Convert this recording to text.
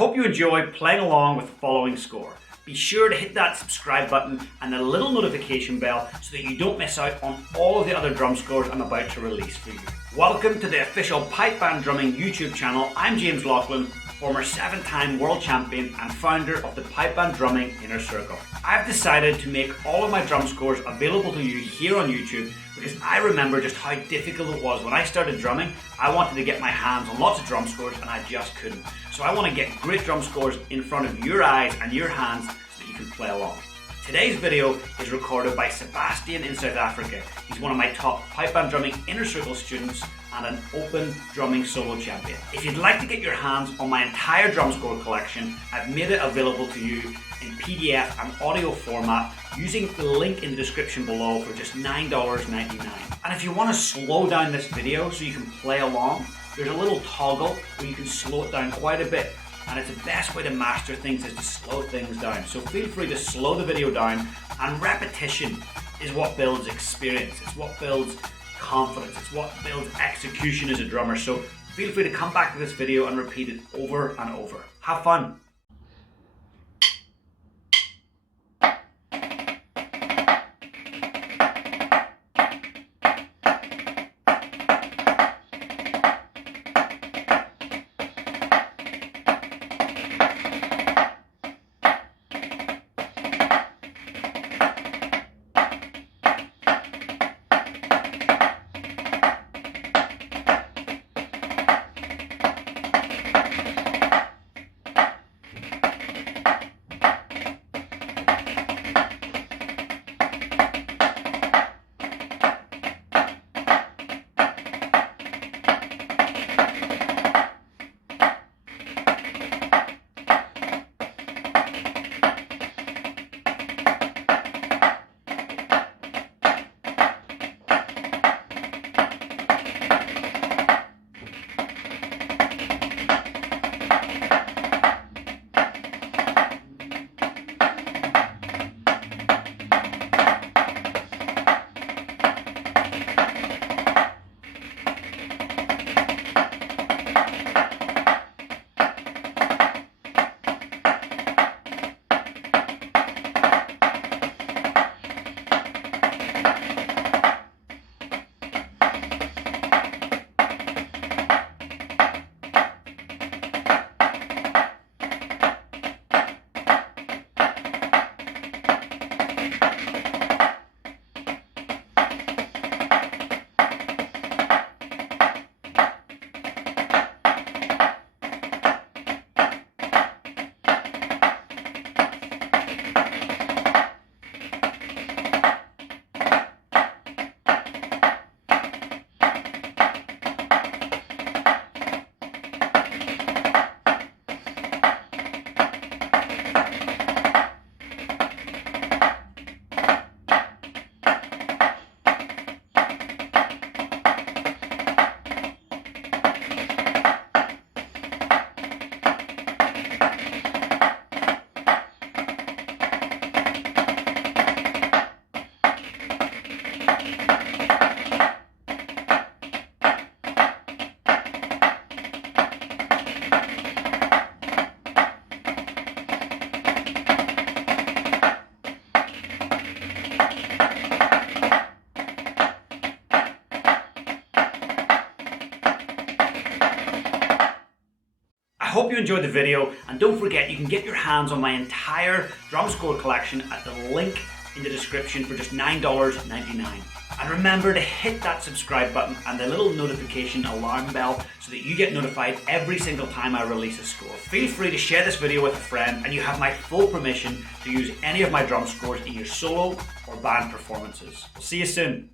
hope you enjoy playing along with the following score. Be sure to hit that subscribe button and the little notification bell so that you don't miss out on all of the other drum scores I'm about to release for you. Welcome to the official Pipe Band Drumming YouTube channel. I'm James Laughlin, former 7-time world champion and founder of the Pipe Band Drumming Inner Circle. I've decided to make all of my drum scores available to you here on YouTube because I remember just how difficult it was when I started drumming. I wanted to get my hands on lots of drum scores and I just couldn't. So I want to get great drum scores in front of your eyes and your hands so that you can play along. Today's video is recorded by Sebastian in South Africa. He's one of my top Pipe Band Drumming Inner Circle students and an open drumming solo champion. If you'd like to get your hands on my entire drum score collection, I've made it available to you in PDF and audio format using the link in the description below for just $9.99. And if you want to slow down this video so you can play along, there's a little toggle where you can slow it down quite a bit. And it's the best way to master things is to slow things down. So feel free to slow the video down, and repetition is what builds experience. It's what builds confidence. It's what builds execution as a drummer. So feel free to come back to this video and repeat it over and over. Have fun. I hope you enjoyed the video, and don't forget you can get your hands on my entire drum score collection at the link in the description for just $9.99. And remember to hit that subscribe button and the little notification alarm bell so that you get notified every single time I release a score. Feel free to share this video with a friend, and you have my full permission to use any of my drum scores in your solo or band performances. We'll see you soon.